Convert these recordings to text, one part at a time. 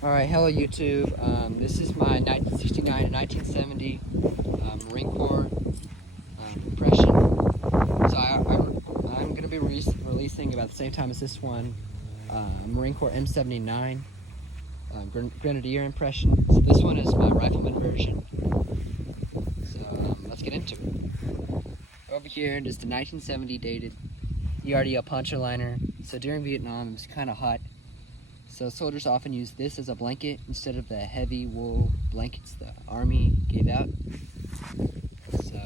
Alright, hello YouTube. This is my 1969 and 1970 Marine Corps impression. So I'm going to be releasing about the same time as this one, Marine Corps M79 Grenadier impression. So this one is my rifleman version. So let's get into it. Over here is the 1970 dated ERDL poncho liner. So during Vietnam it was kind of hot. So soldiers often use this as a blanket instead of the heavy wool blankets the Army gave out. So,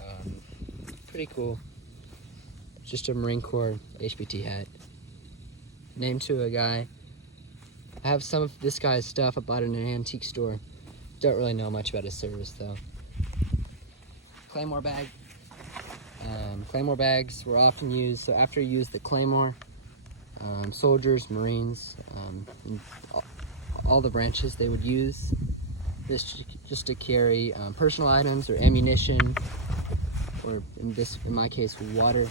pretty cool. Just a Marine Corps HBT hat. Named to a guy. I have some of this guy's stuff I bought in an antique store. Don't really know much about his service though. Claymore bag. Claymore bags were often used, so after you use the Claymore, soldiers, Marines, all the branches they would use this just to carry personal items or ammunition, or in my case water.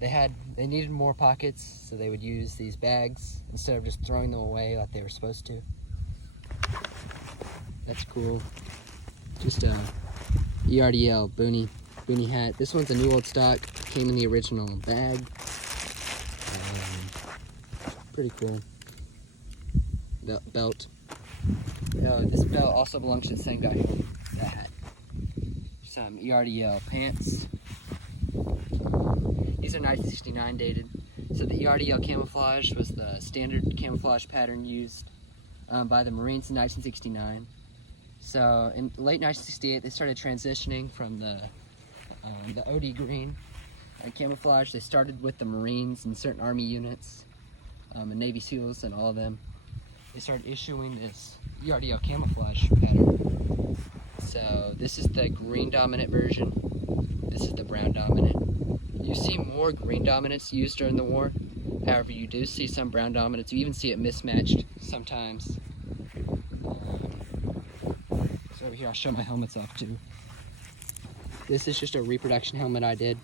They needed more pockets, so they would use these bags instead of just throwing them away like they were supposed to. That's cool. Just a ERDL boonie hat. This one's a new old stock, came in the original bag. Pretty cool. Belt. This belt also belongs to the same guy who made that hat. Some ERDL pants. These are 1969 dated. So the ERDL camouflage was the standard camouflage pattern used by the Marines in 1969. So in late 1968, they started transitioning from the OD green and camouflage. They started with the Marines and certain Army units. And Navy SEALs and all of them, they started issuing this ERDL camouflage pattern. So this is the green dominant version. This is the brown dominant. You see more green dominants used during the war. However, you do see some brown dominants. You even see it mismatched sometimes. So over here, I'll show my helmets off too. This is just a reproduction helmet I did.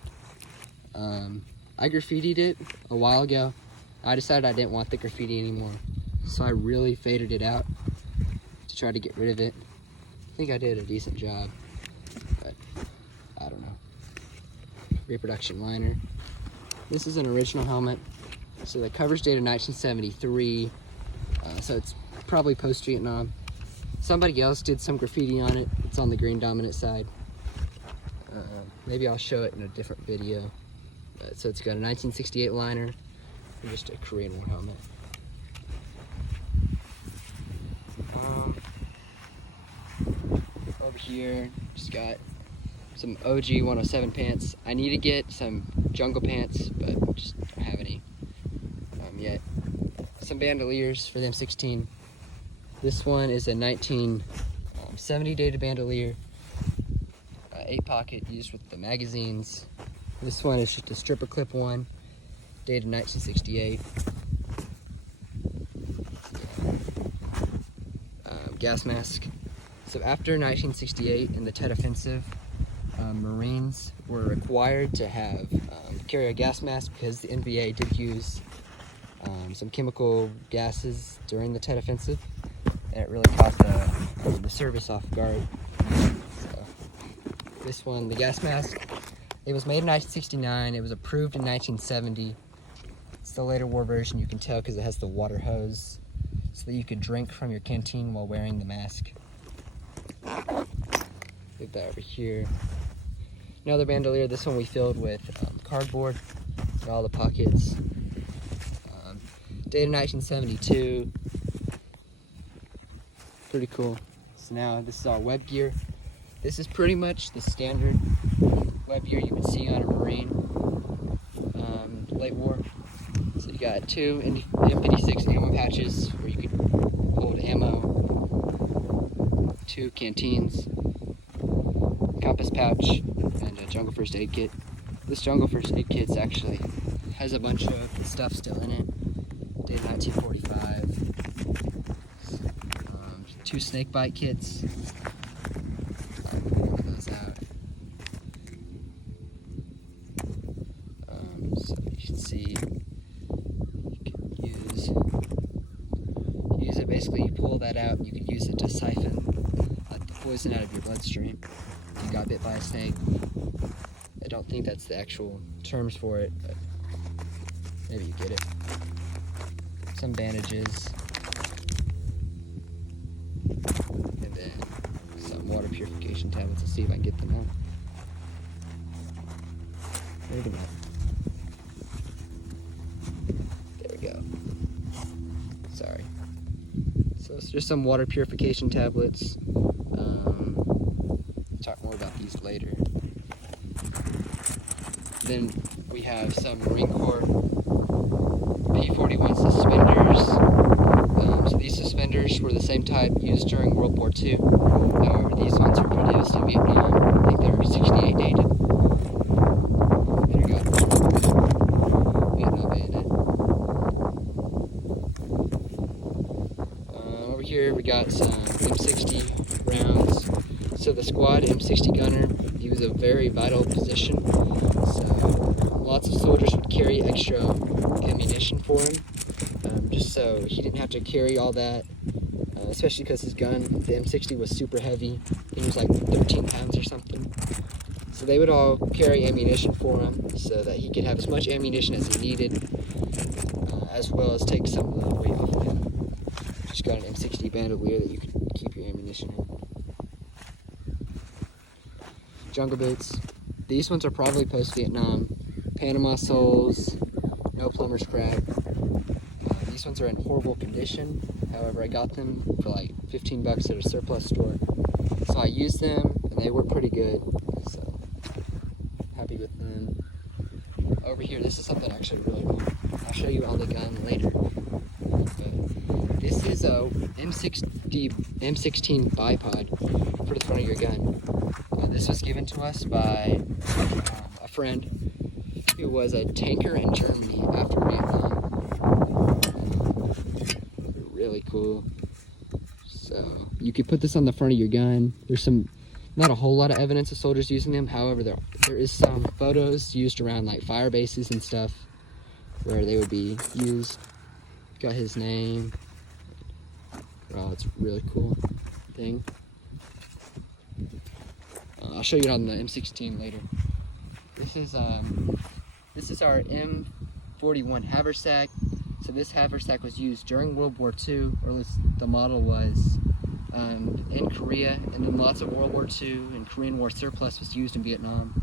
I graffitied it a while ago. I decided I didn't want the graffiti anymore, so I really faded it out to try to get rid of it. I think I did a decent job, but I don't know. Reproduction liner. This is an original helmet, so the cover's dated 1973, so it's probably post-Vietnam. Somebody else did some graffiti on it. It's on the green dominant side. Maybe I'll show it in a different video. So it's got a 1968 liner. Just a Korean War helmet. Over here, just got some OG 107 pants. I need to get some jungle pants, but just don't have any yet. Some bandoliers for the M16. This one is a 1970 dated bandolier. 8 pocket used with the magazines. This one is just a stripper clip one. Dated 1968. Gas mask. So after 1968 in the Tet Offensive, Marines were required to have carry a gas mask because the NVA did use some chemical gases during the Tet Offensive, and it really caught the service off guard. So this one, the gas mask, it was made in 1969. It was approved in 1970. It's the later war version, you can tell because it has the water hose so that you could drink from your canteen while wearing the mask. Leave that over here. Another bandolier, this one we filled with cardboard in all the pockets. Dated 1972. Pretty cool. So now this is our web gear. This is pretty much the standard web gear you would see on a Marine late war. So you got 2 M56 ammo pouches where you could hold ammo, 2 canteens, compass pouch, and a jungle first aid kit. This jungle first aid kit actually has a bunch of stuff still in it. Dated 1945. 2 snake bite kits. Pull those out. So you can see you can use it basically you pull that out and you can use it to siphon the poison out of your bloodstream if you got bit by a snake. I don't think that's the actual terms for it, but maybe you get it. Some bandages, and then some water purification tablets. Let's see if I can get them out. Wait a minute. There we go. Sorry. So it's just some water purification tablets. Talk more about these later. Then we have some Marine Corps P-41 suspenders. So these suspenders were the same type used during World War II. However, these ones are produced in Vietnam. I think they're 68 dated. There you go. Vietnam bayonet. Over here we got some M60 rounds. So the squad M60 gunner, he was a very vital position. So lots of soldiers would carry extra ammunition for him, just so he didn't have to carry all that, especially because his gun, the M60, was super heavy. I think it was like 13 pounds or something. So they would all carry ammunition for him so that he could have as much ammunition as he needed, as well as take some of the weight off of him. Just got an M60 bandolier that you could keep your ammunition in. Jungle boots. These ones are probably post-Vietnam. Panama soles, no plumber's crack. These ones are in horrible condition. However, I got them for like 15 bucks at a surplus store. So I used them and they were pretty good. So happy with them. Over here, this is something actually really cool. I'll show you on the gun later. But this is a M16 bipod for the front of your gun. This was given to us by a friend who was a tanker in Germany after Vietnam. Really cool. So you could put this on the front of your gun. There's not a whole lot of evidence of soldiers using them. However, there is some photos used around like fire bases and stuff where they would be used. Got his name. Wow, it's a really cool thing. I'll show you it on the M16 later. This is our M41 haversack. So this haversack was used during World War II, or at least the model was, in Korea, and then lots of World War II and Korean War surplus was used in Vietnam.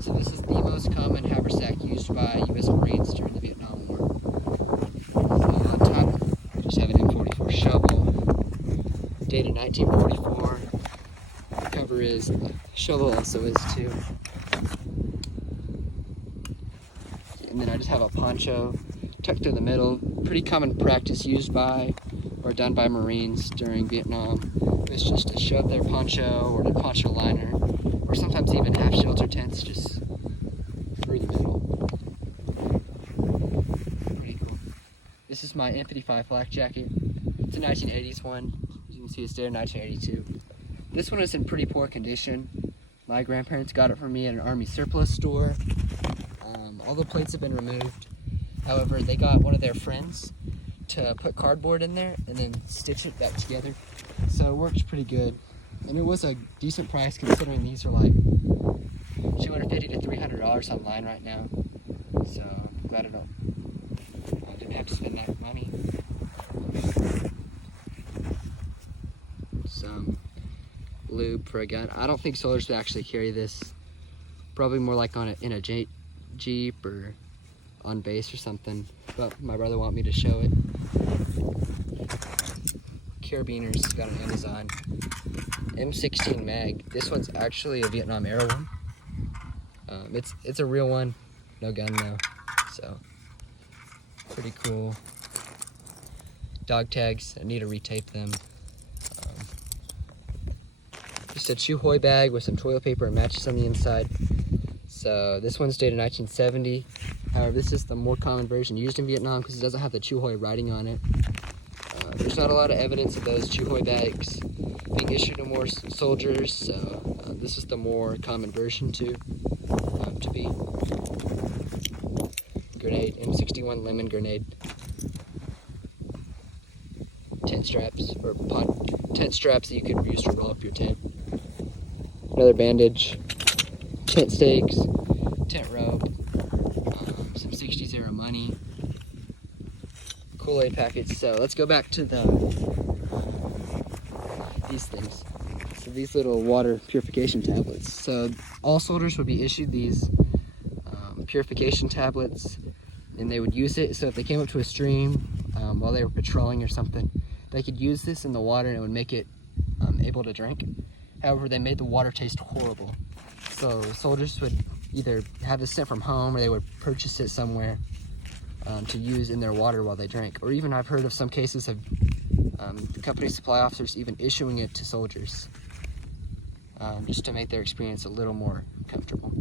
So this is the most common haversack used by U.S. Marines during the Vietnam War. On top, I just have an M44 shovel, dated 1944. The cover is, the shovel also is too. And then I just have a poncho tucked through the middle. Pretty common practice used by or done by Marines during Vietnam. It's just to shove their poncho or the poncho liner, or sometimes even half shelter tents just through the middle. Pretty cool. This is my M55 flak jacket. It's a 1980s one. As you can see, it's there in 1982. This one is in pretty poor condition. My grandparents got it for me at an Army surplus store. All the plates have been removed. However, they got one of their friends to put cardboard in there and then stitch it back together. So it works pretty good. And it was a decent price considering these are like $250 to $300 online right now. So I'm glad I didn't have to spend that money. Some lube for a gun. I don't think soldiers would actually carry this. Probably more like in a Jeep or on base or something. But my brother wanted me to show it. Carabiners, got on Amazon. M16 mag. This one's actually a Vietnam era one. It's a real one. No gun though. So pretty cool. Dog tags. I need to retape them. Just a chew hoy bag with some toilet paper and matches on the inside. So this one's dated 1970. However, this is the more common version used in Vietnam because it doesn't have the chew hoy writing on it. There's not a lot of evidence of those chew hoy bags being issued to more soldiers, so this is the more common version to be. Grenade, M61 lemon grenade. 10 tent straps that you could use to roll up your tent. Another bandage, tent stakes, tent rope, some 60-0 money, Kool-Aid packets. So let's go back to these things. So these little water purification tablets. So all soldiers would be issued these purification tablets, and they would use it. So if they came up to a stream while they were patrolling or something, they could use this in the water and it would make it able to drink. However, they made the water taste horrible. So soldiers would either have this sent from home or they would purchase it somewhere to use in their water while they drank. Or even I've heard of some cases of the company supply officers even issuing it to soldiers just to make their experience a little more comfortable.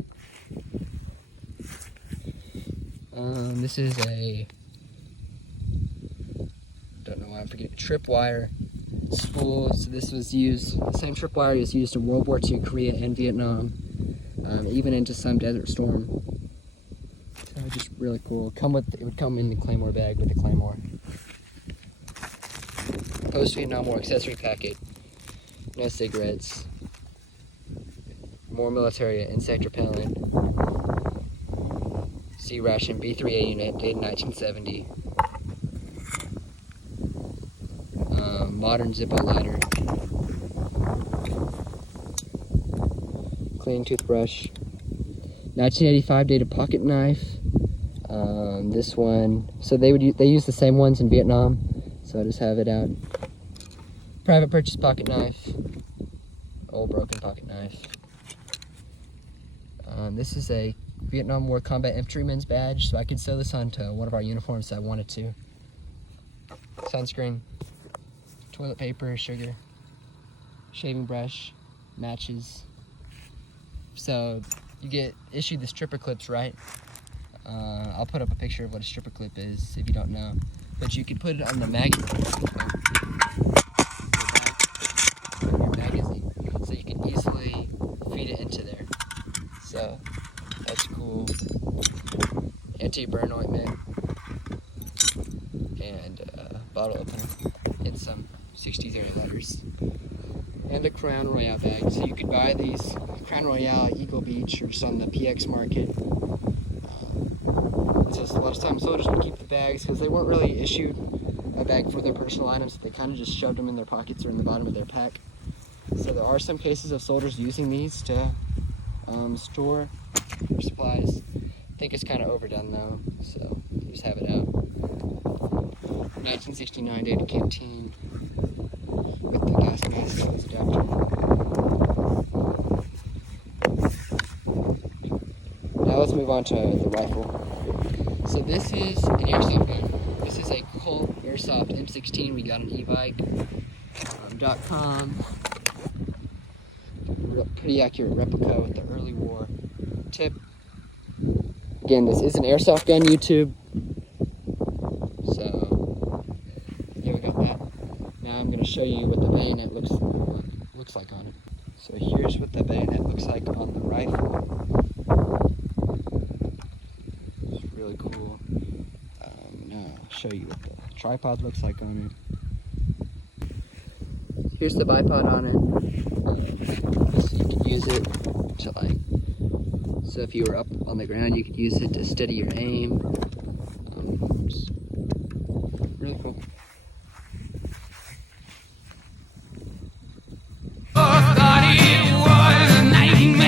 This is don't know why I'm forgetting, tripwire spool. So this was used, the same tripwire is used in World War II, Korea, and Vietnam, even into some Desert Storm. So just really cool. It would come in the Claymore bag with the Claymore. Post-Vietnam War accessory packet, no cigarettes, more military insect repellent, C ration B3A unit, dated 1970. Modern Zippo lighter. Clean toothbrush. 1985 dated pocket knife. This one, so they use the same ones in Vietnam, so I just have it out. Private purchase pocket knife. Old broken pocket knife. This is a Vietnam War Combat Infantryman's badge, so I could sew this onto one of our uniforms if I wanted to. Sunscreen, toilet paper, sugar, shaving brush, matches. So you get issued the stripper clips, right? I'll put up a picture of what a stripper clip is if you don't know. But you could put it on the magazine, so you can easily feed it into there. So that's cool. Anti-burn ointment and a bottle opener and some 60-0 letters. And a Crown Royale bag. So you could buy these Crown Royale at Eagle Beach or just on the PX market. So a lot of times soldiers would keep the bags because they weren't really issued a bag for their personal items. They kind of just shoved them in their pockets or in the bottom of their pack. So there are some cases of soldiers using these to store their supplies. I think it's kind of overdone though, so you just have it out. 1969 dated canteen with the gas mask hose adapter. Now let's move on to the rifle. So this is an airsoft gun. This is a Colt Airsoft M16 we got on eBike.com. Pretty accurate replica with the early war tip. Again, this is an airsoft gun, YouTube. So yeah, we got that. Now I'm going to show you what the bayonet looks like on it. So here's what the bayonet looks like on the rifle. It's really cool. Now I'll show you what the tripod looks like on it. Here's the bipod on it. So you could use it to so if you were up on the ground, you could use it to steady your aim.